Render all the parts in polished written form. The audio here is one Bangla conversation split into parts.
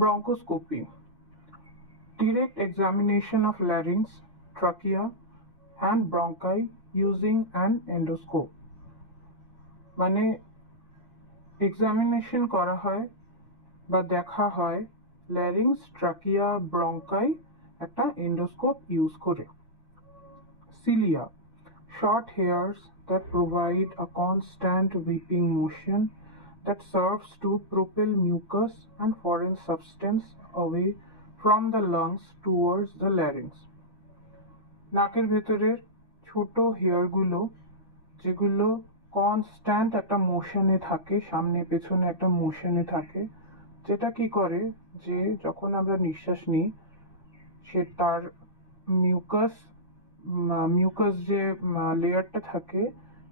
Bronchoscopy. Direct examination of larynx, trachea and bronchi using an endoscope. মানে এক্সামিনেশন করা হয় বা দেখা হয় larynx, trachea, bronchi একটা এন্ডোস্কোপ ইউজ করে। Cilia. Short hairs that provide a constant weeping motion that serves to propel mucus and foreign substance away from the lungs towards the larynx. নাকের ভেতরের ছোট হেয়ারগুলো যেগুলো কনস্ট্যান্ট একটা মোশনে থাকে, সামনে পেছনে একটা মোশনে থাকে, যেটা কি করে যে যখন আমরা নিঃশ্বাস নিই সে তার মিউকাস যে লেয়ারটা থাকে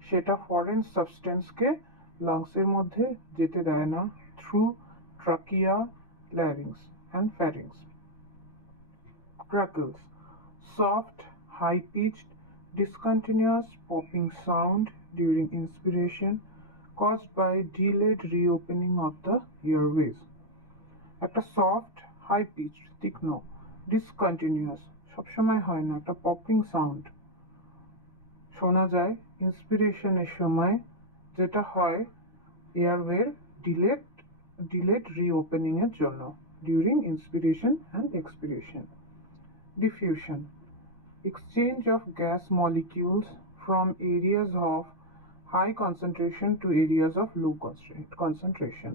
সেটা ফরেন সাবস্টেন্সকে লাংসের মধ্যে যেতে দেয় না through trachea, larynx and pharynx. Crackles. Soft, high-pitched, discontinuous popping sound during inspiration caused by delayed reopening of the airways. একটা সফট, হাই পিচ, তীক্ষ্ণ, ডিসকন্টিনিউয়াস, সবসময় হয় না, একটা পপিং সাউন্ড শোনা যায় ইন্সপিরেশনের সময়, যেটা হয় এয়ারওয়ের ডিলেড রিওপেনিং এর জন্য during inspiration and expiration. Diffusion. Exchange of gas molecules from areas of high concentration to areas of low concentration.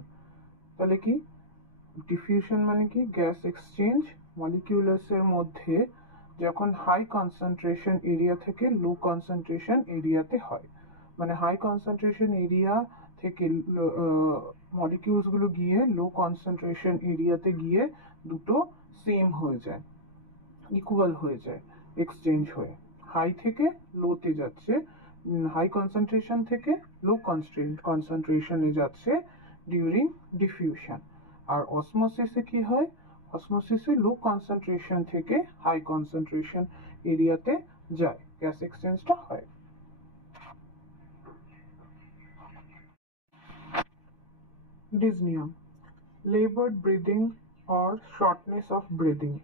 তাহলে কি ডিফিউশন মানে কি গ্যাস এক্সচেঞ্জ মলিকিউলাসের মধ্যে যখন হাই কনসেন্ট্রেশন এরিয়া থেকে লো কনসেন্ট্রেশন এরিয়াতে হয়, মানে হাই কনসেন্ট্রেশন এরিয়া থেকে মলিকিউলসগুলো গিয়ে লো কনসেন্ট্রেশন এরিয়াতে গিয়ে দুটো সেম হয়ে যায়, ইকুয়াল হয়ে যায়, এক্সচেঞ্জ হয়ে হাই থেকে লোতে যাচ্ছে, হাই কনসেন্ট্রেশন থেকে লো কনসেন্ট্রেশনে যাচ্ছে ডিউরিং ডিফিউশন। আর অসমোসিসে কি হয়, অসমোসিসে লো কনসেন্ট্রেশন থেকে হাই কনসেন্ট্রেশন এরিয়াতে যায়, গ্যাস এক্সচেঞ্জটা হয়। Dyspnea. Labored breathing or shortness of breathing.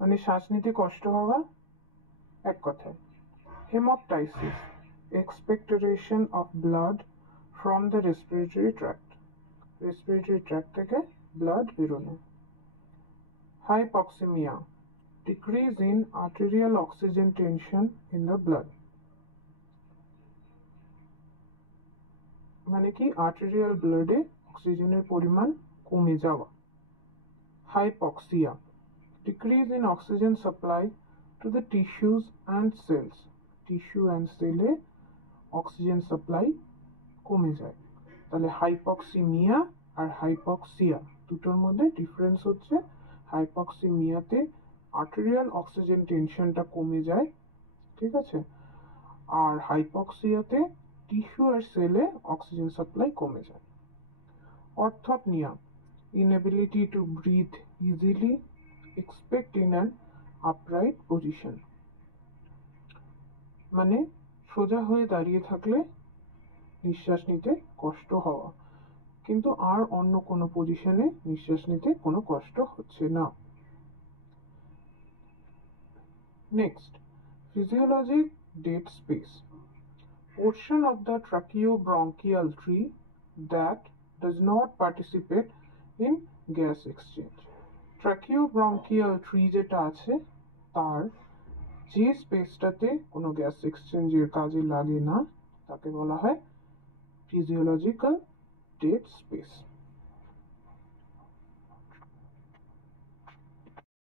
মানে শ্বাস নিতে কষ্ট হওয়া এক কথায়। Haemoptysis. Expectoration of blood from the respiratory tract. Respiratory tract থেকে ব্লাড বেরোনো। হাইপক্সিমিয়া. Decrease in arterial oxygen tension in the blood. মানে কি আর্টেরিয়াল ব্লাডে অক্সিজেনের পরিমাণ কমে যাওয়া। Hypoxia. Decrease in oxygen supply to the tissues and cells. Tissue and সেলে অক্সিজেন সাপ্লাই কমে যায়। তাহলে হাইপক্সিমিয়া আর হাইপক্সিয়া দুটোর মধ্যে ডিফারেন্স হচ্ছে হাইপক্সিমিয়াতে আর্টেরিয়াল অক্সিজেন টেনশনটা কমে যায়, ঠিক আছে, আর হাইপক্সিয়াতে টিস্যু আর সেলে অক্সিজেন সাপ্লাই কমে যায়। অর্থপনিয়া. Inability to breathe easily, except in an upright position. মানে সোজা হয়ে দাঁড়িয়ে থাকলে নিঃশ্বাস নিতে কষ্ট হওয়া, কিন্তু আর অন্য কোনো পজিশনে নিঃশ্বাস নিতে কোনো কষ্ট হচ্ছে না। Next, physiologic dead space. Portion of the tracheobronchial tree that does not participate in gas exchange. Tracheobronchial tree যেটা আছে তার যে স্পেসটাতে কোনো গ্যাস এক্সচেঞ্জের কাজে লাগে না তাকে বলা হয় ফিজিওলজিক্যাল ডেড স্পেস।